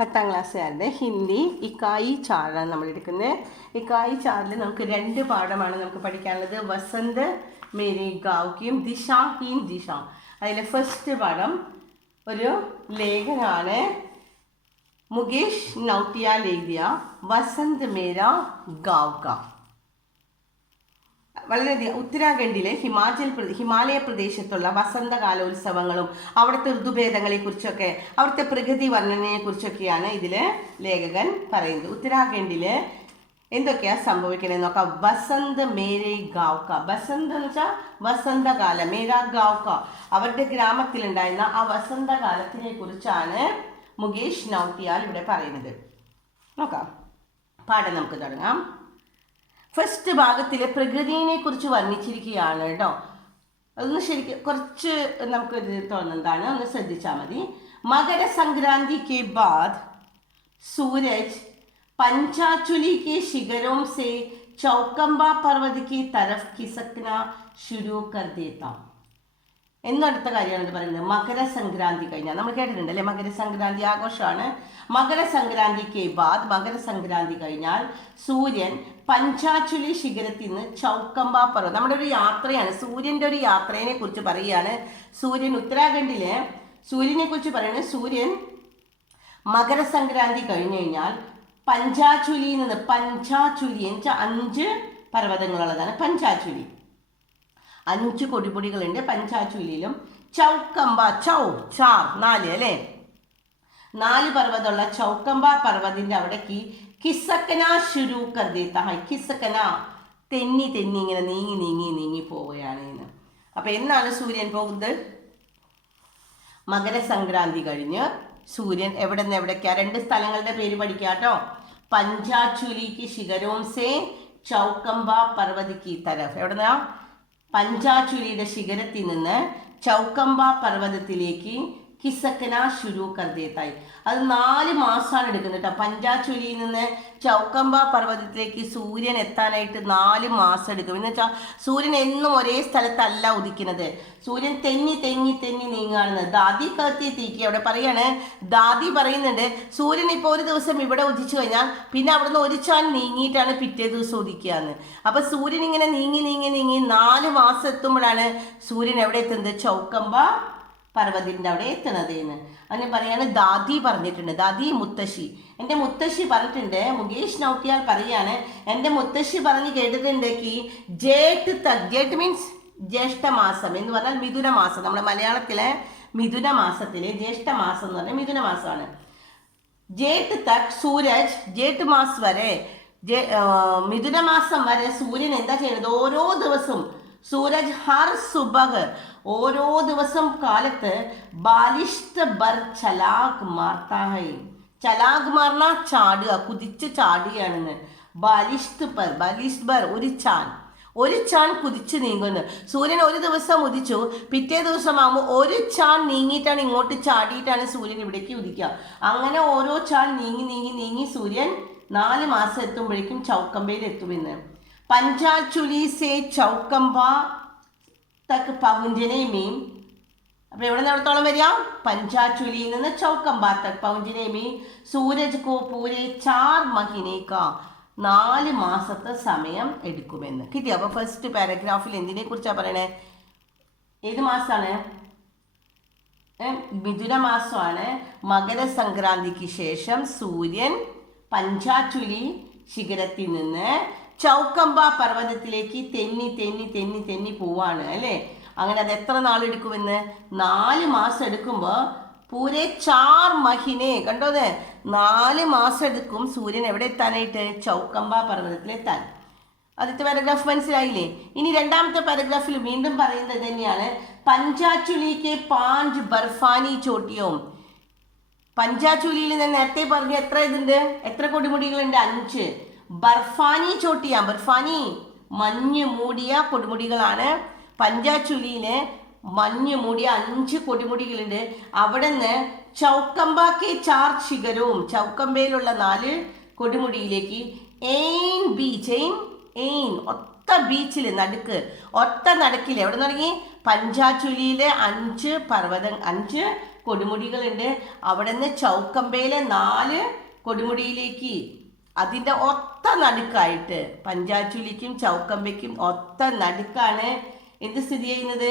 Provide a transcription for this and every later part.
10ാം ക്ലാസ്സുകാരുടെ ഹിന്ദി ഇക്കായി ചാറാണ് നമ്മൾ എടുക്കുന്നത്. ഇക്കായി ചാറിൽ നമുക്ക് 2 പാഠമാണ് നമുക്ക് പഠിക്കാനുള്ളത്. വസന്ത് മേരി ഗാവ്ക്കിയും ദിശ ഹീൻ ദിശ. അതിലെ ഫസ്റ്റ് പാഠം ഒരു ലേഖനമാണ്. മുകേഷ് നൗട്ടിയാൽ എഴുതിയ വസന്ത് മേര ഗാവ് കാ. വളരെയധികം ഉത്തരാഖണ്ഡിലെ ഹിമാലയ പ്രദേശത്തുള്ള വസന്തകാലോത്സവങ്ങളും അവിടുത്തെ ഋതുഭേദങ്ങളെക്കുറിച്ചൊക്കെ അവിടുത്തെ പ്രകൃതി വർണ്ണനയെക്കുറിച്ചൊക്കെയാണ് ഇതിൽ ലേഖകൻ പറയുന്നത്. ഉത്തരാഖണ്ഡിൽ എന്തൊക്കെയാണ് സംഭവിക്കണേ നോക്കാം. വസന്ത് മേരെ ഗാവ് കാ. വസന്ത് എന്ന് വെച്ചാൽ വസന്തകാലം. മേരാ ഗാവ് കാ അവരുടെ ഗ്രാമത്തിലുണ്ടായിരുന്ന ആ വസന്തകാലത്തിനെ കുറിച്ചാണ് മുകേഷ് നൗട്ടിയാൽ ഇവിടെ പറയുന്നത്. നോക്കാം, പാഠം നമുക്ക് തുടങ്ങാം. ഫസ്റ്റ് ഭാഗത്തിലെ പ്രകൃതിയെ കുറിച്ച് വർണ്ണിച്ചിരിക്കുകയാണ് കേട്ടോ. അതൊന്ന് ശരിക്കും കുറച്ച് നമുക്ക് തോന്നുന്നതാണ്, ഒന്ന് ശ്രദ്ധിച്ചാൽ മതി. മകരസംക്രാന്തി കെ ബാദ് सूरज पंचाचुली के शिखरों से चौकंबा पर्वत की तरफ खिसकना शुरू कर देता. എന്നടുത്ത കാര്യമാണ് ഇത് പറയുന്നത്. മകരസംക്രാന്തി കഴിഞ്ഞാൽ നമ്മൾ കേട്ടിട്ടുണ്ട് അല്ലേ, മകരസംക്രാന്തി ആഘോഷമാണ്. മകരസംക്രാന്തി കെ ബാദ്, മകരസംക്രാന്തി കഴിഞ്ഞാൽ സൂര്യൻ പഞ്ചാചുലി ശിഖരത്തിൽ നിന്ന് ചൗക്കമ്പ പർവ്വതം, നമ്മുടെ ഒരു യാത്രയാണ്, സൂര്യൻ്റെ ഒരു യാത്രയെ കുറിച്ച് പറയുകയാണ്. സൂര്യൻ ഉത്തരാഖണ്ഡിലെ സൂര്യനെ കുറിച്ച് പറയുന്നത്. സൂര്യൻ മകരസംക്രാന്തി കഴിഞ്ഞു കഴിഞ്ഞാൽ പഞ്ചാചുലിയിൽ നിന്ന്, പഞ്ചാചുലി എന്ന് വെച്ചാൽ 5 പർവ്വതങ്ങളുള്ളതാണ് പഞ്ചാചുലി. 5 കൊടിപൊടികളുണ്ട് പഞ്ചാചുലിയിലും. ചൗക്കമ്പ, ചാർ 4 അല്ലേ, 4 പർവ്വതമുള്ള ചൗക്കമ്പ പർവ്വതിൻ്റെ അവിടേക്ക് കിസക്കന ശുരു കർ ദേത്ത ഹൈ. കിസക്കന തെന്നി തെന്നി ഇങ്ങനെ നീങ്ങി പോവുകയാണ് എന്ന്. അപ്പം എന്നാണ് സൂര്യൻ പോകുന്നത്? മകരസംക്രാന്തി കഴിഞ്ഞ് സൂര്യൻ എവിടെ നിന്ന് എവിടേക്കാണ്? 2 സ്ഥലങ്ങളുടെ പേര് പഠിക്കാം കേട്ടോ. പഞ്ചാചുലിക്ക് ശിഖരോം സേ ചൗക്കമ്പ പർവ്വതിക്ക് തരഫ്. എവിടെന്നാ? പഞ്ചാചുലിയുടെ ശിഖരത്തിൽ നിന്ന് ചൗക്കമ്പ പർവ്വതത്തിലേക്ക് കിസക്കന ശുരു കർ ദേത്തായി. അത് 4 മാസമാണ് എടുക്കുന്നത് കേട്ടോ. പഞ്ചാചുലിയിൽ നിന്ന് ചൗക്കമ്പ പർവ്വതത്തിലേക്ക് സൂര്യൻ എത്താനായിട്ട് 4 മാസം എടുക്കും. എന്ന് വെച്ചാൽ സൂര്യൻ എന്നും ഒരേ സ്ഥലത്തല്ല ഉദിക്കുന്നത്. സൂര്യൻ തെന്നി നീങ്ങുകയാണെന്ന്. ദാദി കത്തി തീക്കി അവിടെ പറയാണ്. ദാദി പറയുന്നുണ്ട്, സൂര്യൻ ഇപ്പോൾ ഒരു ദിവസം ഇവിടെ ഉദിച്ചു കഴിഞ്ഞാൽ പിന്നെ അവിടുന്ന് ഒരു ചാൻ നീങ്ങിയിട്ടാണ് പിറ്റേ ദിവസം ഉദിക്കുകയെന്ന്. അപ്പം സൂര്യൻ ഇങ്ങനെ നീങ്ങി 4 മാസം എത്തുമ്പോഴാണ് സൂര്യൻ എവിടെ എത്തുന്നത്? ചൗക്കമ്പ പർവ്വതിൻ്റെ അവിടെ എത്തണത് എന്ന്. അങ്ങനെ പറയാണ്. ദാദി പറഞ്ഞിട്ടുണ്ട്, ദാദി മുത്തശ്ശി, എൻ്റെ മുത്തശ്ശി പറഞ്ഞിട്ടുണ്ട്. മുകേഷ് നൗട്ടിയാൽ പറയാണ്, എൻ്റെ മുത്തശ്ശി പറഞ്ഞ് കേട്ടിട്ടുണ്ട് കി ജേട്ട് തക്, ജേട്ട് മീൻസ് ജ്യേഷ്ഠമാസം എന്ന് പറഞ്ഞാൽ മിഥുന മാസം. നമ്മുടെ മലയാളത്തിലെ മിഥുന മാസത്തിലെ ജ്യേഷ്ഠമാസം എന്ന് പറഞ്ഞാൽ മിഥുന മാസമാണ്. ജേട്ട് തക് സൂരജ്, ജേട്ട് മാസം വരെ, മിഥുന മാസം വരെ സൂര്യൻ എന്താ ചെയ്യുന്നത്? ഓരോ ദിവസവും സൂരജ് ഹർ സുബഹ്, ഓരോ ദിവസം കാലത്ത് ബാലിഷ്ത് ബർ ചലാഗ് മാർത്താ ഹൈ. ചലാഗ് മാർന്ന ചാടുക, കുതിച്ച് ചാടുകയാണെന്ന്. ബാലിഷ്ത് ബർ ഒരു ചാൻ കുതിച്ച് നീങ്ങുന്നു. സൂര്യൻ ഒരു ദിവസം ഉദിച്ചു, പിറ്റേ ദിവസം ആകുമ്പോൾ ഒരു ചാൻ നീങ്ങിയിട്ടാണ് ഇങ്ങോട്ട് ചാടിയിട്ടാണ് സൂര്യൻ ഇവിടേക്ക് ഉദിക്കുക. അങ്ങനെ ഓരോ ചാൻ നീങ്ങി സൂര്യൻ 4 മാസം എത്തുമ്പോഴേക്കും ചൗക്കമ്പയിൽ എത്തുമെന്ന്. പഞ്ചാചുലി സേ ചൗക്കമ്പ തക്ക് പहुंचने में, അപ്പോൾ എവിടെ നിന്നോളം വരിക? പഞ്ചാചുലിയിൽ നിന്ന് ചൗക്കമ്പ തക്ക് പहुंचने में സൂരജ് കോ പൂരെ 4 മഹീനെ കാ, 4 മാസത്തെ സമയം എടുക്കുമെന്ന് കിട്ടി. അപ്പോൾ ഫസ്റ്റ് പാരഗ്രാഫിൽ എന്തിനെ കുറിച്ചാണ് പറയണേ? ഏത് മാസമാണ്? മിഥുന മാസമാണ്. മകരസംക്രാന്തിക്ക് ശേഷം സൂര്യൻ പഞ്ചാചുലി ശിഖരത്തിൽ നിന്ന് ചൗക്കമ്പ പർവ്വതത്തിലേക്ക് തെന്നി പോവാണ് അല്ലേ. അങ്ങനെ അത് എത്ര നാളെടുക്കുമെന്ന്? 4 മാസം എടുക്കുമ്പോൾ പൂരെ 4 മഹിനെ, കണ്ടോത്, 4 മാസം എടുക്കും സൂര്യൻ എവിടെ എത്താനായിട്ട്? ചൗക്കമ്പ പർവ്വതത്തിലെത്താൻ. ആദ്യത്തെ പാരഗ്രാഫ് മനസ്സിലായില്ലേ? ഇനി രണ്ടാമത്തെ പാരഗ്രാഫിൽ വീണ്ടും പറയുന്നത് തന്നെയാണ്. പഞ്ചാചുലിക്ക് 5 ബർഫാനി ചോട്ടിയും. പഞ്ചാചുലിയിൽ നിന്ന് നേരത്തെ പറഞ്ഞ എത്ര ഇതുണ്ട്? എത്ര കൊടുമുടികളുണ്ട്? 5. ബർഫാനി ചോട്ടിയ, ബർഫാനി മഞ്ഞ് മൂടിയ കൊടുമുടികളാണ്. പഞ്ചാചുലിയിലെ മഞ്ഞ് മൂടിയ 5 കൊടുമുടികളുണ്ട്. അവിടെ നിന്ന് ചൗക്കമ്പ കെ 4 ശിഖരവും, ചൗക്കമ്പയിലുള്ള 4 കൊടുമുടിയിലേക്ക് ഒത്ത ബീച്ചിൽ നടുക്ക്, ഒത്ത നടുക്കിൽ എവിടെ തുടങ്ങി? പഞ്ചാചുലിയിലെ 5 കൊടുമുടികളുണ്ട്. അവിടെ നിന്ന് ചൗക്കമ്പയിലെ 4 കൊടുമുടിയിലേക്ക് അതിൻ്റെ ഒത്ത നടുക്കായിട്ട് പഞ്ചാചുലിക്കും ചൗക്കമ്പയ്ക്കും ഒത്ത നടുക്കാണ് എന്ത് സ്ഥിതി ചെയ്യുന്നത്?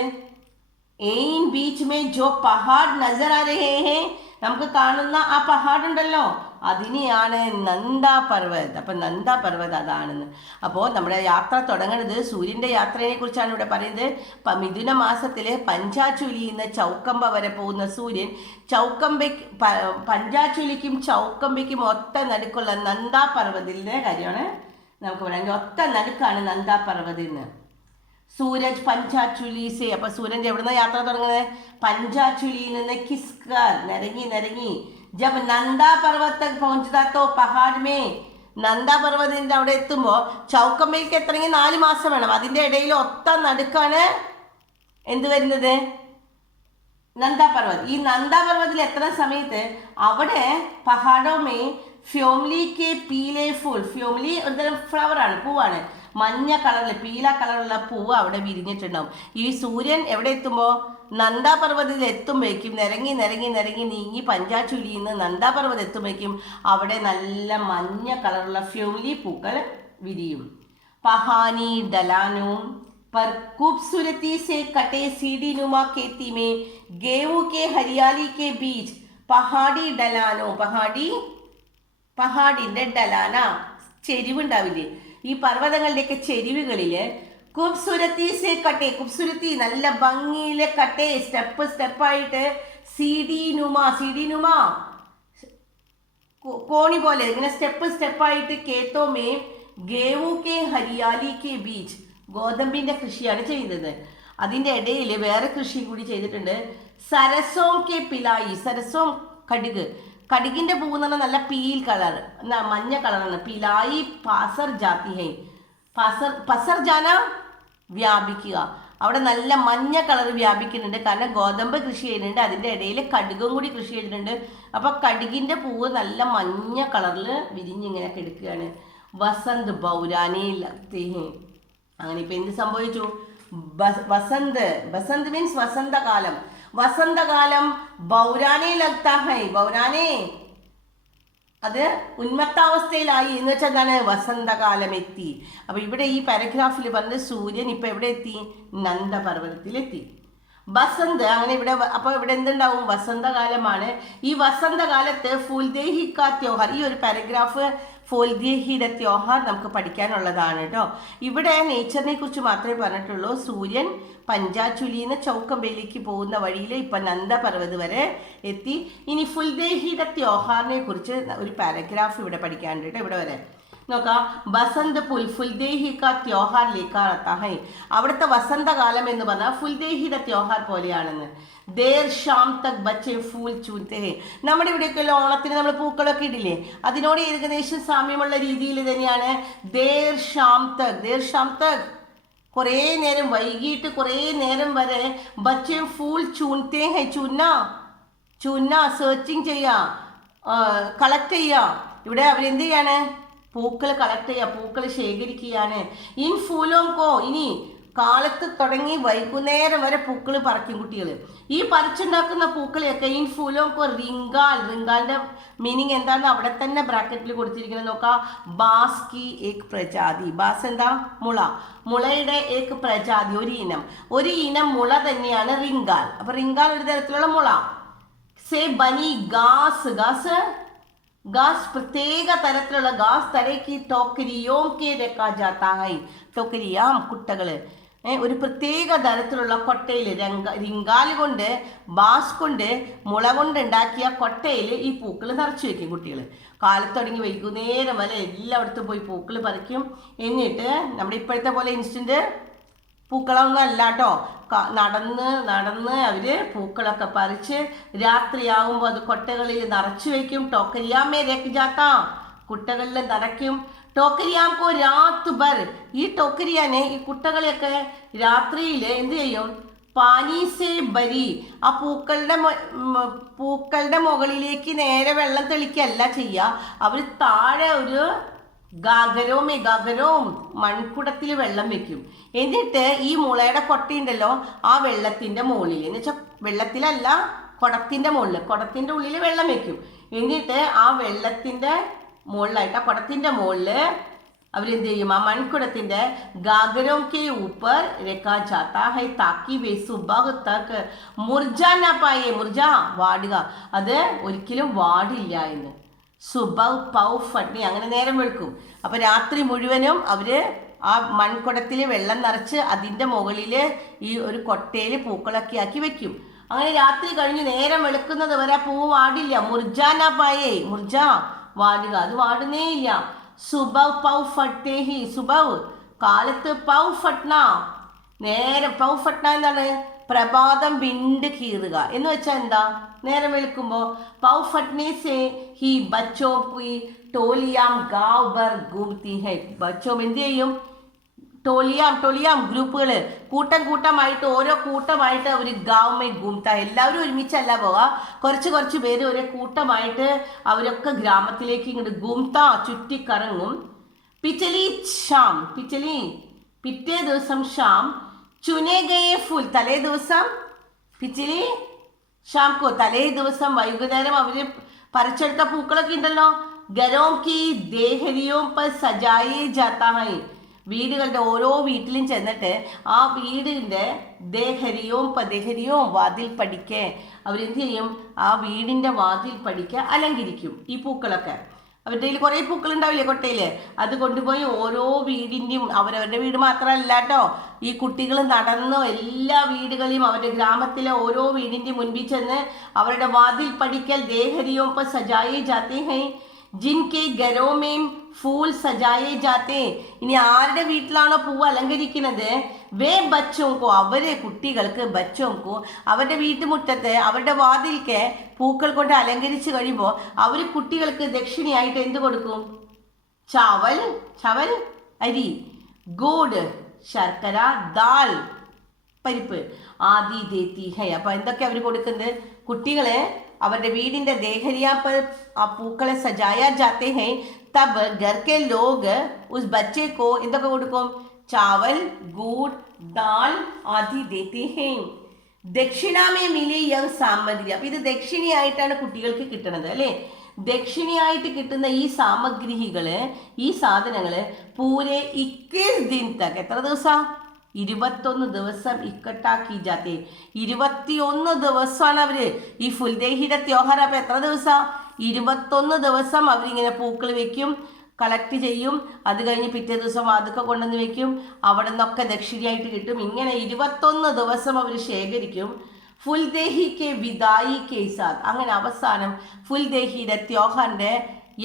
എയിൻ ബീച്ച് മേ ജോ പഹാഡ് നസർ ആ രഹേ ഹേ, നമുക്ക് കാണുന്ന ആ പഹാഡ് ഉണ്ടല്ലോ, അതിനെയാണ് നന്ദാ പർവ്വത്. അപ്പം നന്ദാ പർവ്വത് അതാണെന്ന്. അപ്പോൾ നമ്മുടെ യാത്ര തുടങ്ങുന്നത് സൂര്യൻ്റെ യാത്രയെ കുറിച്ചാണ് ഇവിടെ പറയുന്നത്. മിഥുന മാസത്തിൽ പഞ്ചാചുലിയിൽ നിന്ന് ചൗക്കമ്പ വരെ പോകുന്ന സൂര്യൻ പഞ്ചാചുലിക്കും ചൗക്കമ്പയ്ക്കും ഒത്ത നടുക്കുള്ള നന്ദാ പർവ്വതിൻ്റെ കാര്യമാണ് നമുക്ക് പറയാം. ഒത്ത നടുക്കാണ് നന്ദാ പർവ്വതിന്ന്. സൂരജ് പഞ്ചാചുലി അപ്പൊ സൂര്യൻ എവിടുന്ന യാത്ര തുടങ്ങുന്നത്? പഞ്ചാചുലിയിൽ നിന്ന് കിസ്കർ നിരങ്ങി ജബ് നന്ദാ പർവ്വത് തക് പहुंचता तो पहाड़ में നന്ദാ പർവ്വതിൻ്റെ അവിടെ എത്തുമ്പോൾ ചൗക്കമ്പയിലേക്ക് എത്തണമെങ്കിൽ 4 മാസം വേണം. അതിൻ്റെ ഇടയിൽ ഒത്ത നടുക്കാണ് എന്ത് വരുന്നത്? നന്ദാ പർവ്വത്. ഈ നന്ദാ പർവ്വതിൽ എത്തുന്ന സമയത്ത് അവിടെ പഹാഡോമേ ഫ്യോംലിക്ക് പീലെ ഫുൾ, ഫ്യോംലി ഒരുതരം ഫ്ലവറാണ്, പൂവാണ്, മഞ്ഞ കളറിൽ പീല കളറുള്ള പൂവ് അവിടെ വിരിഞ്ഞിട്ടുണ്ടാവും. ഈ സൂര്യൻ എവിടെ എത്തുമ്പോൾ നന്ദാ പർവ്വതത്തിൽ എത്തുമ്പോഴേക്കും നിരങ്ങി നീങ്ങി പഞ്ചാചുലിയിൽ നിന്ന് നന്ദാ പർവ്വതം എത്തുമ്പോഴേക്കും അവിടെ നല്ല മഞ്ഞ കളറുള്ള ഫ്യോംലി പൂക്കൾ വിരിയും. പഹാനി ഡലാനും पर खूबसूरती से कटे सीढ़ी नुमा खेती में गेहूं के हरियाली के बीच पहाड़ी डलानो, പഹാഡിൻ്റെ ഡലാന ചെരിവുണ്ടാവില്ലേ, ഈ പർവ്വതങ്ങളുടെയൊക്കെ ചെരിവുകളിൽ खूबसूरती से कटे, खूबसूरती നല്ല ഭംഗിയിലെ കട്ടെ സ്റ്റെപ്പായിട്ട് സീഡി നുമ കോണി പോലെ ഇങ്ങനെ സ്റ്റെപ്പായിട്ട് കേത്തോമേ ഗേവു കെ ഹരിയാലി കെ ബീച്ച്, ഗോതമ്പിൻ്റെ കൃഷിയാണ് ചെയ്യുന്നത്. അതിൻ്റെ ഇടയിൽ വേറെ കൃഷി കൂടി ചെയ്തിട്ടുണ്ട്. സരസോം കെ പിലായി, സരസോം കടുകിൻ്റെ പൂവ് എന്ന് പറഞ്ഞാൽ നല്ല പീൽ കളർ, മഞ്ഞ കളറാണ്. പിലായി പാസർ ജാതി ഹൈ, പസർ ജാന വ്യാപിക്കുക, അവിടെ നല്ല മഞ്ഞ കളർ വ്യാപിക്കുന്നുണ്ട്. കാരണം ഗോതമ്പ് കൃഷി ചെയ്യുന്നുണ്ട്, അതിൻ്റെ ഇടയിൽ കടുകും കൂടി കൃഷി ചെയ്തിട്ടുണ്ട്. അപ്പോൾ കടുകിൻ്റെ പൂവ് നല്ല മഞ്ഞ കളറിൽ വിരിഞ്ഞിങ്ങനെ കിടക്കുകയാണ്. വസന്ത് ബൗരാനി ലഗ്തേ, അങ്ങനെ ഇപ്പം എന്ത് സംഭവിച്ചു? ബസന്ത് മീൻസ് വസന്തകാലം, വസന്തകാലം ബൗരാനെ ലഗ്താ ഹൈ, ബൗരാനെ അത് ഉന്മത്താവസ്ഥയിലായി എന്ന് വെച്ചാൽ എന്താണ്? വസന്തകാലം എത്തി. അപ്പോൾ ഇവിടെ ഈ പാരഗ്രാഫിൽ പറഞ്ഞ സൂര്യൻ ഇപ്പം എവിടെ എത്തി? നന്ദപർവ്വതത്തിലെത്തി. ബസന്ത് അങ്ങനെ ഇവിടെ, അപ്പോൾ ഇവിടെ എന്തുണ്ടാവും? വസന്തകാലമാണ്. ഈ വസന്തകാലത്ത് ഫുൽദേഹി കാ ത്യോഹാർ, ഈ ഒരു പാരഗ്രാഫ് ഫുൽദേഹിയുടെ ത്യോഹാർ നമുക്ക് പഠിക്കാനുള്ളതാണ് കേട്ടോ. ഇവിടെ നേച്ചറിനെ കുറിച്ച് മാത്രമേ പറഞ്ഞിട്ടുള്ളൂ. സൂര്യൻ പഞ്ചാചുലിയിൽ നിന്ന് ചൗക്കമ്പയിലേക്ക് പോകുന്ന വഴിയിൽ ഇപ്പം നന്ദപർവ്വത് വരെ എത്തി. ഇനി ഫുൽദേഹിയുടെ ത്യോഹാറിനെ കുറിച്ച് ഒരു പാരഗ്രാഫ് ഇവിടെ പഠിക്കാനുണ്ട് കേട്ടോ. ഇവിടെ വരെ നോക്കാം. ബസന്ത് ഫുൽദേഹി കാ ത്യോഹാർ ലേക്കാർ ആത്താ ഹൈ, അവിടുത്തെ വസന്തകാലം എന്ന് പറഞ്ഞാൽ ഫുൽദേഹിയുടെ ത്യോഹാർ പോലെയാണെന്ന്. There sham Tak ബച്ചെ Phool ചൂൻതേ high, നമ്മുടെ ഇവിടെയൊക്കെ ഓണത്തിന് നമ്മൾ പൂക്കളൊക്കെ ഇടില്ലേ, അതിനോട് ഏകദേശം സാമ്യമുള്ള രീതിയിൽ തന്നെയാണ് ദേർ ഷാം തക് കുറേ നേരം വൈകിട്ട് കുറേ നേരം വരെ ബച്ചെ ഫൂൽ ചൂൻതേ ഹൈ, ചൂന്ന സെർച്ചിങ് ചെയ്യുക, കളക്ട് ചെയ്യുക. ഇവിടെ അവരെന്ത് ചെയ്യാണ്? പൂക്കൾ കളക്ട് ചെയ്യുക, പൂക്കൾ ശേഖരിക്കുകയാണ്. ഇൻ ഫൂലോം കോ, ഇനി കാലത്ത് തുടങ്ങി വൈകുന്നേരം വരെ പൂക്കൾ പറിക്കും കുട്ടികൾ. ഈ പറിച്ചുണ്ടാക്കുന്ന പൂക്കളെയൊക്കെ ഇൻ ഫൂലോം കോ റിങ്കാലിൻ്റെ മീനിങ് എന്താണെന്ന് അവിടെ തന്നെ ബ്രാക്കറ്റിൽ കൊടുത്തിരിക്കുന്നത് നോക്കാം. ബാസ് കി ഏക് പ്രജാതി, ബാസ് എന്താ? മുളയുടെ ഏക് പ്രജാതി, ഒരു ഇനം മുള തന്നെയാണ് റിങ്കാൽ. അപ്പോൾ റിങ്കാൽ ഒരു തരത്തിലുള്ള മുള. സേ ബനി ഗാസ് പ്രത്യേക തരത്തിലുള്ള ഗാസ് തരയ്ക്ക് ടോക്കരിയോം കെ രക്കാ ജാത്താ ഹൈ, ടോക്കരിയാം കുട്ടകൾ, ഒരു പ്രത്യേക തരത്തിലുള്ള കൊട്ടയിൽ റിങ്കാൽ കൊണ്ട് ബാസ് കൊണ്ട് മുള കൊണ്ട് ഉണ്ടാക്കിയ കൊട്ടയിൽ ഈ പൂക്കൾ നിറച്ചു വയ്ക്കും കുട്ടികൾ. കാലത്ത് തുടങ്ങി വൈകുന്നേരം വരെ എല്ലായിടത്തും പോയി പൂക്കൾ പറിക്കും. എന്നിട്ട് നമ്മുടെ ഇപ്പോഴത്തെ പോലെ ഇൻസ്റ്റൻറ്റ് പൂക്കളൊന്നും അല്ല കേട്ടോ, നടന്ന് അവർ പൂക്കളൊക്കെ പറിച്ച് രാത്രിയാകുമ്പോൾ അത് കൊട്ടകളിൽ നിറച്ചു വയ്ക്കും. ടോക്കരിയാമേ രക്ക് ജാത്താ, കുട്ടകളിൽ നിറയ്ക്കും. ടോക്കരിയാമോ രാത്ത് ഭർ, ഈ ടോക്കരിയാനെ ഈ കുട്ടകളെയൊക്കെ രാത്രിയിൽ എന്ത് ചെയ്യും? പാനീസേ ബരി, ആ പൂക്കളുടെ മുകളിലേക്ക് നേരെ വെള്ളം തെളിക്കുകയല്ല ചെയ്യുക, അവർ താഴെ ഒരു ഗാഗരോം മൺകുടത്തിൽ വെള്ളം വെക്കും. എന്നിട്ട് ഈ മുളയുടെ കൊട്ടയുണ്ടല്ലോ ആ വെള്ളത്തിന്റെ മുകളിൽ, എന്ന് വെച്ചാൽ വെള്ളത്തിലല്ല, കുടത്തിന്റെ മുകളിൽ, കുടത്തിന്റെ ഉള്ളിൽ വെള്ളം വെക്കും. എന്നിട്ട് ആ വെള്ളത്തിന്റെ മുകളിലായിട്ട്, ആ കുടത്തിന്റെ മുകളില് അവരെന്ത് ചെയ്യും, ആ മൺകുടത്തിന്റെ ഗാഗരോം കെ ഊപ്പർ രക്കാ ജാത്താ ഹൈ താക്കി വേ സുബഹ് തക് മുർജാ നാ പായേ. മുർജ വാടുക, അത് ഒരിക്കലും വാടില്ല എന്ന്. സുബഹ് പൗ ഫട്നി, അങ്ങനെ നേരം വെളുക്കും. അപ്പൊ രാത്രി മുഴുവനും അവര് ആ മൺകുടത്തിൽ വെള്ളം നിറച്ച് അതിന്റെ മുകളിൽ ഈ ഒരു കൊട്ടയിൽ പൂക്കളൊക്കെ ആക്കി വെക്കും. അങ്ങനെ രാത്രി കഴിഞ്ഞ് നേരം വെളുക്കുന്നത് വരെ പൂ വാടില്ല. മുർജാ നാ പായേ, മുർജ വാടുക, അത് വാടുന്നേ ഇല്ല. സുബഹ് പൗ ഫട്ടേ ഹി, സുബഹ് കാലത്ത്, പൗ ഫട്ന നേരം, പൗ ഫട്ന എന്താണ്, പ്രഭാതം വിണ്ട് കീറുക എന്ന് വെച്ചാൽ എന്താ, നേരം വെളുക്കുമ്പോ. പൗ ഫട്നെ സേ ഹി ബച്ചോ കി ടോലിയാം ഗാവ് ഭർ ഘൂംതി ഹൈ. ബച്ചോം എന്ത് ചെയ്യും, ടോലിയാം ഗ്രൂപ്പുകള്, കൂട്ടമായിട്ട്, ഓരോ കൂട്ടമായിട്ട് ഒരു ഗാവ് ഗുംത, എല്ലാവരും ഒരുമിച്ചല്ല പോവാ, കുറച്ച് പേര് ഒരേ കൂട്ടമായിട്ട് അവരൊക്കെ ഗ്രാമത്തിലേക്ക് ഇങ്ങോട്ട് ഗുംത ചുറ്റിക്കറങ്ങും. പിച്ചലി ഷാം, പിറ്റേ ദിവസം ഷാം ചുനെ ഗയേ ഫുൽ, തലേ ദിവസം പിച്ചലി ഷാം കോ, തലേ ദിവസം വൈകുന്നേരം അവര് പറിച്ചെടുത്ത പൂക്കളൊക്കെ ഉണ്ടല്ലോ, ഗരോം കി ദേഹരിയോം പർ സജായേ ജാത്താ ഹൈ. വീടുകളുടെ ഓരോ വീട്ടിലും ചെന്നിട്ട് ആ വീടിൻ്റെ ദേഹരിയോ വാതിൽ പടിക്കെ അവരെന്ത് ചെയ്യും, ആ വീടിൻ്റെ വാതിൽ പടിക്കെ അലങ്കരിക്കും ഈ പൂക്കളൊക്കെ. അവരുടെ കയ്യിൽ കുറേ പൂക്കൾ ഉണ്ടാവില്ലേ കൊട്ടയിൽ, അത് കൊണ്ടുപോയി ഓരോ വീടിൻ്റെയും, അവരവരുടെ വീട് മാത്രമല്ല കേട്ടോ, ഈ കുട്ടികൾ നടന്ന് എല്ലാ വീടുകളെയും അവരുടെ ഗ്രാമത്തിലെ ഓരോ വീടിൻ്റെയും മുൻപിൽ ചെന്ന് അവരുടെ വാതിൽ പടിക്കൽ ദേഹരിയോ പർ സജായേ ജാത്തേ ഹൈ ജിൻകെ ഗരോമേം ഫൂൽ സജായേ ജാത്തേ. ഇനി ആരുടെ വീട്ടിലാണോ പൂവ് അലങ്കരിക്കുന്നത്, വേ ബച്ചോങ്കോ, അവരെ കുട്ടികൾക്ക്, ബച്ചോങ്കോ അവരുടെ വീട്ടുമുറ്റത്ത് അവരുടെ വാതിൽക്ക് പൂക്കൾ കൊണ്ട് അലങ്കരിച്ച് കഴിയുമ്പോൾ അവർ കുട്ടികൾക്ക് ദക്ഷിണയായിട്ട് എന്ത് കൊടുക്കും, ചവൽ അരി, ഗൂഡ് ശർക്കര, ദാൽ പരിപ്പ്, ആദി ദേത്തി ഹൈ. അപ്പൊ എന്തൊക്കെ അവർ കൊടുക്കുന്നത്, കുട്ടികളെ അവരുടെ വീടിന്റെ ദേഹരിയാ पर ആ പൂക്കളെ സജായാ ജാത്തെ ഹൈ. തബ് घर के लोग उस बच्चे को എന്തൊക്കെ കൊടുക്കും, ചാവൽ, ഗൂഡ്, ദാൽ ആദി ദേത്തെ ഹൈ. ദക്ഷിണാമേ മിലി യഹ് സാമഗ്രി. അപ്പൊ ഇത് ദക്ഷിണയായിട്ടാണ് കുട്ടികൾക്ക് കിട്ടുന്നത് അല്ലേ. ദക്ഷിണയായിട്ട് കിട്ടുന്ന ഈ സാമഗ്രികള്, ഈ സാധനങ്ങള് പൂരെ 21 दिन തക്, എത്ര ദിവസം, 21 ദിവസം ഇക്കട്ടാക്കി ജാത്തെ. 21 ദിവസമാണ് അവര് ഈ ഫുൽദേഹിയുടെ ത്യോഹാർ. അപ്പൊ എത്ര ദിവസം, 21 ദിവസം അവരിങ്ങനെ പൂക്കൾ വെക്കും, കളക്ട് ചെയ്യും, അത് കഴിഞ്ഞ് പിറ്റേ ദിവസം അതൊക്കെ കൊണ്ടുവന്ന് വെക്കും, അവിടെ നിന്നൊക്കെ ദക്ഷിണയായിട്ട് കിട്ടും. ഇങ്ങനെ 21 ദിവസം അവർ ശേഖരിക്കും. ഫുൽദേഹിക്ക് വിദായി കേസാദ്, അങ്ങനെ അവസാനം ഫുൽദേഹിയുടെ ത്യോഹാറിന്റെ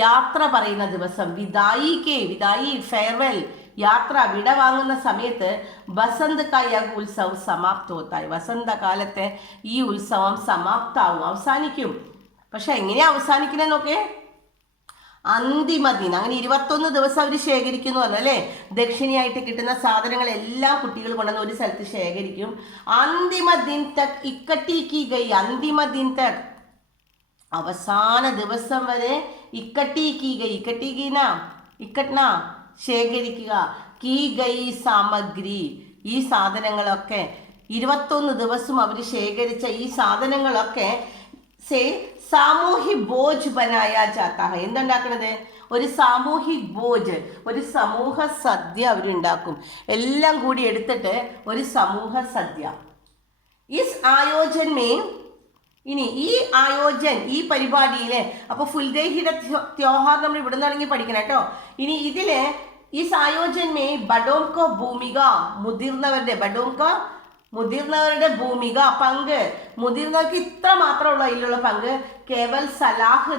യാത്ര പറയുന്ന ദിവസം, വിദായി ഫെയർവെൽ, യാത്ര വിട വാങ്ങുന്ന സമയത്ത് ബസന്ത് കാ യഹ് ഉത്സവ് സമാപ്ത് ഹോത്തായി. വസന്തകാലത്തെ ഈ ഉത്സവം സമാപ്താവും, അവസാനിക്കും. പക്ഷെ എങ്ങനെയാ അവസാനിക്കണെന്നൊക്കെ, അന്തിമ ദിനം, അങ്ങനെ 21 ദിവസം അവർ ശേഖരിക്കുന്നു അല്ലേ. ദക്ഷിണയായിട്ട് കിട്ടുന്ന സാധനങ്ങളെല്ലാം കുട്ടികൾ കൊണ്ടുവന്ന് ഒരു സ്ഥലത്ത് ശേഖരിക്കും. അന്തിമ ദിൻ തക് ഇക്കട്ടി കി ഗൈ, അന്തിമ ദിൻ തക് അവസാന ദിവസം വരെ ഇക്കട്ടി കി ഗൈ, ഇക്കട്ന ശേഖരിക്കുക, കീ ഗൈ സാമഗ്രി, ഈ സാധനങ്ങളൊക്കെ 21 ദിവസം അവർ ശേഖരിച്ച ഈ സാധനങ്ങളൊക്കെ സാമൂഹിക് ബോജ് ബനായാ ജാത്താ ഹൈ. എന്തുണ്ടാക്കണത്, ഒരു സാമൂഹിക് ബോജ്, ഒരു സമൂഹ സദ്യ അവരുണ്ടാക്കും. എല്ലാം കൂടി എടുത്തിട്ട് ഒരു സമൂഹ സദ്യ. ഇസ് ആയോജൻമേ, ഇനി ഈ ആയോജൻ, ഈ പരിപാടിയില്, അപ്പൊ ഫുൽദേഹിയുടെ ത്യോഹാർ നമ്മൾ ഇവിടെ നിന്നാണെങ്കിൽ പഠിക്കണം കേട്ടോ. ഇനി ഇതില് ഈ ആയോജൻമേ ബഡോംകോ ഭൂമിക, മുതിർന്നവരുടെ ഭൂമിക, പങ്ക്, മുതിർന്നവർക്ക് ഇത്ര മാത്രമുള്ള അതിലുള്ള പങ്ക്, കേവൽ സലാഹ്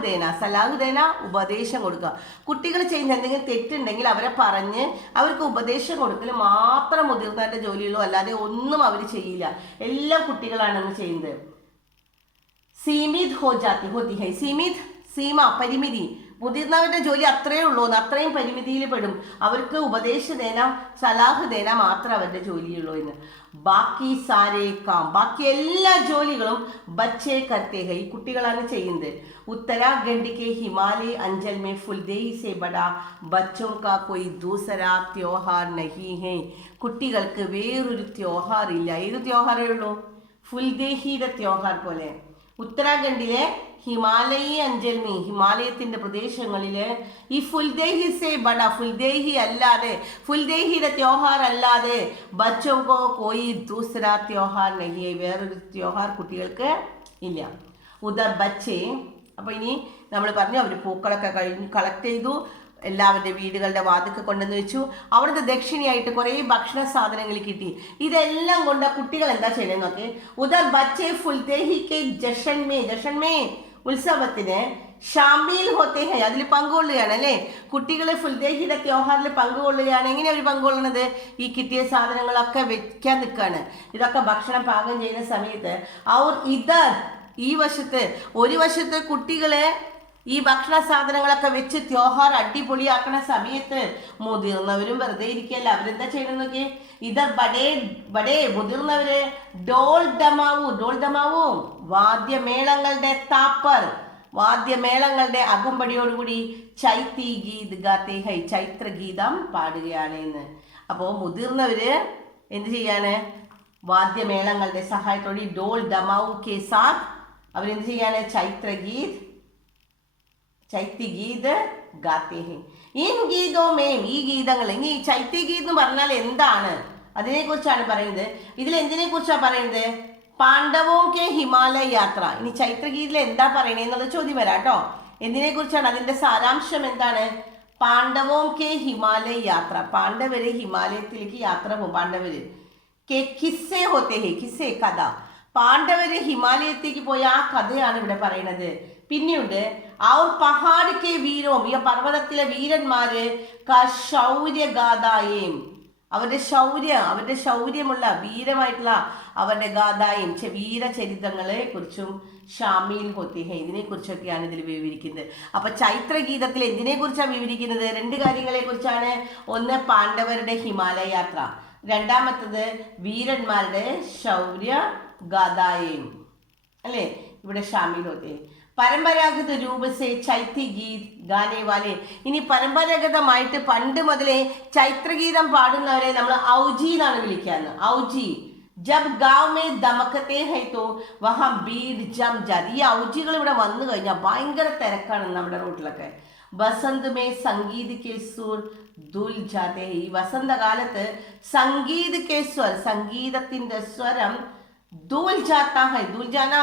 ദേന, ഉപദേശം കൊടുക്കുക. കുട്ടികൾ ചെയ്യുന്ന എന്തെങ്കിലും തെറ്റുണ്ടെങ്കിൽ അവരെ പറഞ്ഞ് അവർക്ക് ഉപദേശം കൊടുക്കൽ മാത്രം മുതിർന്നവരുടെ ജോലിയുള്ളൂ, അല്ലാതെ ഒന്നും അവർ ചെയ്യില്ല. എല്ലാ കുട്ടികളാണ് ചെയ്യുന്നത്. സീമിത് ഹോ ജാത്തി ഹോത്തി ഹൈ, സീമ, പരിമിതി. മുതിർന്നവരുടെ ജോലി അത്രയേ ഉള്ളൂ, അത്രയും പരിമിതിയിൽ പെടും. അവർക്ക് ഉപദേശം ദേന, സലാഹ് ദേന മാത്രമേ അവരുടെ ജോലിയുള്ളൂ എന്ന്. ബാക്കി സാരേ കാം, ബാക്കി എല്ലാ ജോലികളും ബച്ചേ കർത്തേ ഹൈ, ഈ കുട്ടികളാണ് ചെയ്യുന്നത്. ഉത്തരാഖണ്ഡ് കെ ഹിമാലയ അഞ്ചൽ മേ ഫുൽദേഹി സെ ബഡാ ബച്ചോ കാ കോയി ദൂസരാ ത്യോഹാർ നഹി ഹൈ, കുട്ടികൾക്ക് വേറൊരു ത്യോഹാർ ഇല്ല. ഏത് ത്യോഹാറേ ഉള്ളൂ? ഫുൽദേഹിയുടെ ത്യോഹാർ പോലെ. ഉത്തരാഖണ്ഡിലെ ഹിമാലയ അഞ്ചൽമി, ഹിമാലയത്തിന്റെ പ്രദേശങ്ങളില് ഈ ഫുൽദേഹി സെ ബഡ, ഫുൽദേഹി അല്ലാതെ, ഫുൽദേഹിയുടെ ത്യോഹാർ അല്ലാതെ ബച്ചോക്കോ കോയി ദൂസര ത്യോഹാർ നഹി, വേറൊരു ത്യോഹാർ കുട്ടികൾക്ക് ഇല്ല. ഉദർ ബച്ചേ. അപ്പൊ ഇനി നമ്മൾ പറഞ്ഞു, അവർ പൂക്കളൊക്കെ കഴിഞ്ഞ് കളക്ട് ചെയ്തു, എല്ലാവരുടെ വീടുകളുടെ വാതിൽക്ക് കൊണ്ടുവന്ന് വെച്ചു. അവിടുത്തെ ദക്ഷിണയായിട്ട് കുറേ ഭക്ഷണ സാധനങ്ങൾ കിട്ടി. ഇതെല്ലാം കൊണ്ട് കുട്ടികൾ എന്താ ചെയ്യുന്നത് നോക്കി. ഉദർ ബച്ചേ ഫുൽദേഹി കെ ജഷൻമേ, ഉത്സവത്തിന് ഷാമിൽ ഹോത്തേ ഹൈ, അതിൽ പങ്കുകൊള്ളുകയാണ് അല്ലേ. കുട്ടികൾ ഫുൽദേഹിയുടെ ത്യോഹാറിൽ പങ്കുകൊള്ളുകയാണ്. എങ്ങനെ അവർ പങ്കുകൊള്ളുന്നത്? ഈ കിട്ടിയ സാധനങ്ങളൊക്കെ വെക്കാൻ നിൽക്കുകയാണ്. ഇതൊക്കെ ഭക്ഷണം പാകം ചെയ്യുന്ന സമയത്ത് അവർ ഇതർ, ഈ വശത്ത്, ഒരു വശത്ത് കുട്ടികളെ ഈ ഭക്ഷണ സാധനങ്ങളൊക്കെ വെച്ച് ത്യോഹാർ അടിപൊളിയാക്കണ സമയത്ത് മുതിർന്നവരും വെറുതെ ഇരിക്കല്ല. അവരെന്താ ചെയ്യണം നോക്കി. ഇതർ ബഡേ മുതിർന്നവര് ഡോൾ ഡമാവും വാദ്യമേളങ്ങളുടെ താപ്പർ, വാദ്യമേളങ്ങളുടെ അകമ്പടിയോടുകൂടി ചൈത്തി ഗീത് ഗാത്തേ ഹൈ, ചൈത്രഗീതം പാടുകയാണ് എന്ന്. അപ്പോൾ മുതിർന്നവര് എന്ത് ചെയ്യാണ്? വാദ്യമേളങ്ങളുടെ സഹായത്തോടെ ഡോൾ ഡമാവു കെ സാത്ത് അവരെന്ത് ചെയ്യാണ്? ചൈത്യഗീത് ഗാത്തേ ഹൈ. ഇൻ ഗീതോ മേം, ഈ ഗീതങ്ങൾ, ഇനി ചൈത്യഗീത് എന്ന് പറഞ്ഞാൽ എന്താണ്? അതിനെക്കുറിച്ചാണ് പറയുന്നത്. ഇതിൽ എന്തിനെ കുറിച്ചാണ് പറയുന്നത്? പാണ്ഡവോ കെ ഹിമാലയ യാത്ര. ഇനി ചൈത്രഗീതിൽ എന്താ പറയണേ എന്നുള്ള ചോദ്യം വരാം കേട്ടോ. എന്തിനെ കുറിച്ചാണ്? അതിന്റെ സാരാംശം എന്താണ്? പാണ്ഡവോ കെ ഹിമാലയ യാത്ര, പാണ്ഡവര് ഹിമാലയത്തിലേക്ക് യാത്ര പോകും. പാണ്ഡവര് കെ കിസ്സേ ഹോത്തേ ഹേ, കിസ്സേ കഥ, പാണ്ഡവര് ഹിമാലയത്തേക്ക് പോയ ആ കഥയാണ് ഇവിടെ പറയുന്നത്. പിന്നെയുണ്ട് ഔർ പഹാഡ് കെ വീരോം, ഈ പർവ്വതത്തിലെ വീരന്മാര് ശൗര്യഗാഥായേം, അവരുടെ ശൗര്യമുള്ള വീരമായിട്ടുള്ള അവരുടെ ഗാഥായും വീരചരിതങ്ങളെ കുറിച്ചും ഷാമിൽ ഹോത്തി ഹൈ, ഇതിനെ കുറിച്ചൊക്കെയാണ് ഇതിൽ വിവരിക്കുന്നത്. അപ്പൊ ചൈത്രഗീതത്തിൽ എന്തിനെ കുറിച്ചാണ് വിവരിക്കുന്നത്? രണ്ട് കാര്യങ്ങളെ കുറിച്ചാണ്. ഒന്ന് പാണ്ഡവരുടെ ഹിമാലയ യാത്ര, രണ്ടാമത്തത് വീരന്മാരുടെ ശൗര്യ ഗാഥായും അല്ലേ ഇവിടെ ഷാമിൽ ഹോത്തി. പരമ്പരാഗത രൂപസെ ചൈത്യ ഗീത് ഗാനെ വാലെ, ഇനി പരമ്പരാഗതമായിട്ട് പണ്ട് മുതലേ ചൈത്രഗീതം പാടുന്നവരെ നമ്മൾ ഔജി എന്നാണ് വിളിക്കാന്ന്. ഔജി ജബ് ഗാവ് മേ ദമക്കത്തെ ഹൈ തോ വഹാ ഭീഡ് ജം ജാതി. ഈ ഔജികൾ ഇവിടെ വന്നു കഴിഞ്ഞാൽ ഭയങ്കര തിരക്കാണ് നമ്മുടെ റോട്ടിലൊക്കെ. വസന്ത് മേ സംഗീത് കെ സുർ ദുൽ ജാതെ, ഈ വസന്തകാലത്ത് സംഗീത് കെ സ്വർ, സംഗീതത്തിന്റെ സ്വരം ദുൽ ജാത്താ ഹൈ, ദുൽ ജാന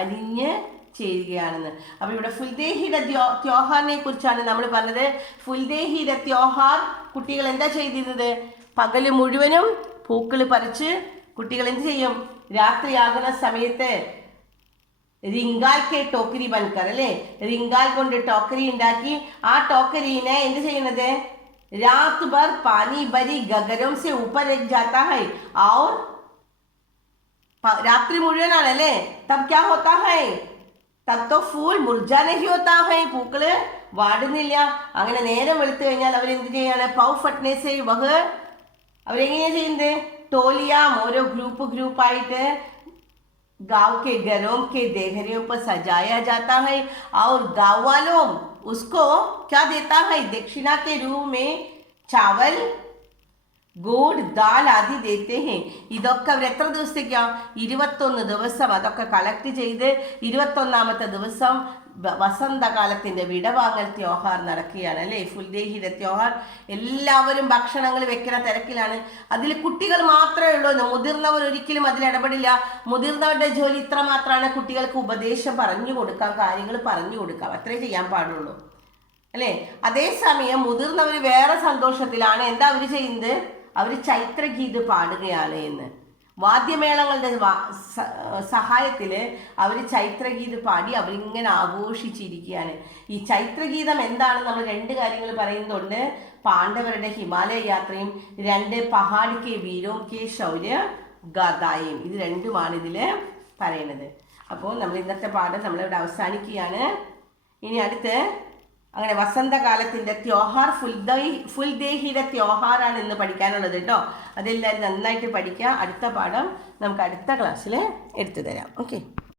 അലിഞ്ഞ് ചേരുകയാണെന്ന്. അപ്പൊ ഇവിടെ ഫുൽദേഹിയുടെ ത്യോഹാറിനെ കുറിച്ചാണ് നമ്മൾ പറഞ്ഞത്. ഫുൽദേഹിയുടെ ത്യോഹാർ കുട്ടികൾ എന്താ ചെയ്തിരുന്നത്? പകല് മുഴുവനും പൂക്കൾ പറിച്ച് കുട്ടികൾ എന്ത് ചെയ്യും? രാത്രിയാകുന്ന സമയത്ത് റിങ്കാൽ കെ ടോക്കരി ബൻകർ, അല്ലേ, റിങ്കാൽ കൊണ്ട് ടോക്കരി ഉണ്ടാക്കി ആ ടോക്കരീനെ എന്ത് ചെയ്യുന്നത്? രാത് ഭർ പാനി ഭരി ഗഗരം സെ ഊപ്പർ രഖ് ജാത്താ ഹൈ ഔർ, രാത്രി മുഴുവനാണല്ലേ. തബ് ക്യാ ഹോത്താ ഹൈ? തബ് തോ ഫൂൽ മുർജാ നഹി ഹോത്താ ഹൈ, പൂക്കള് വാടുന്നില്ല. അങ്ങനെ നേരം വെളുത്തു കഴിഞ്ഞാൽ അവരെന്ത് ചെയ്യാണ്? പൗ ഫട്നെ സെ വഹ്, അവരെങ്ങനെയാ ചെയ്യുന്നത്? ടോലിയാം, ഓരോ ഗ്രൂപ്പായിട്ട് गांव के घरों के देहरियों पर सजाया जाता है और गांव वालों उसको क्या देता है? दक्षिणा के रूप में चावल, ഗോഡ് ദാൽ ആദി ദേത്തെ ഹേ. ഇതൊക്കെ അവർ എത്ര ദിവസത്തേക്കാണ്? 21 ദിവസം അതൊക്കെ കളക്ട് ചെയ്ത് 21ാമത്തെ ദിവസം വസന്തകാലത്തിന്റെ വിടവാങ്ങൽ ത്യോഹാർ നടക്കുകയാണ് അല്ലേ, ഫുൽദേഹിയുടെ ത്യോഹാർ. എല്ലാവരും ഭക്ഷണങ്ങൾ വെക്കുന്ന തിരക്കിലാണ്. അതിൽ കുട്ടികൾ മാത്രമേ ഉള്ളൂ, മുതിർന്നവർ ഒരിക്കലും അതിൽ ഇടപെടില്ല. മുതിർന്നവരുടെ ജോലി ഇത്ര മാത്രമാണ്, കുട്ടികൾക്ക് ഉപദേശം പറഞ്ഞു കൊടുക്കാം, കാര്യങ്ങൾ പറഞ്ഞു കൊടുക്കാം, അത്രേ ചെയ്യാൻ പാടുള്ളൂ അല്ലേ. അതേസമയം മുതിർന്നവർ വേറെ സന്തോഷത്തിലാണ്. എന്താ അവർ ചെയ്യുന്നത്? അവർ ചൈത്രഗീത് പാടുകയാണ് എന്ന്. വാദ്യമേളങ്ങളുടെ സഹായത്തിൽ അവർ ചൈത്രഗീത് പാടി അവരിങ്ങനെ ആഘോഷിച്ചിരിക്കുകയാണ്. ഈ ചൈത്രഗീതം എന്താണ്? നമ്മൾ രണ്ട് കാര്യങ്ങൾ പറയുന്നുണ്ട്. പാണ്ഡവരുടെ ഹിമാലയ യാത്രയും 2 പഹാഡ് കെ വീരോം കെ ശൗര്യ ഗാഥായും, ഇത് രണ്ടുമാണ് ഇതിൽ പറയുന്നത്. അപ്പോൾ നമ്മൾ ഇന്നത്തെ പാഠം നമ്മളിവിടെ അവസാനിക്കുകയാണ്. ഇനി അടുത്ത് അങ്ങനെ വസന്തകാലത്തിൻ്റെ ത്യോഹാർ ഫുൽദേഹിയുടെ ത്യോഹാറാണ് ഇന്ന് പഠിക്കാനുള്ളത് കേട്ടോ. അതെല്ലാവരും നന്നായിട്ട് പഠിക്കുക. അടുത്ത പാഠം നമുക്ക് അടുത്ത ക്ലാസ്സിൽ എടുത്തു തരാം. ഓക്കെ.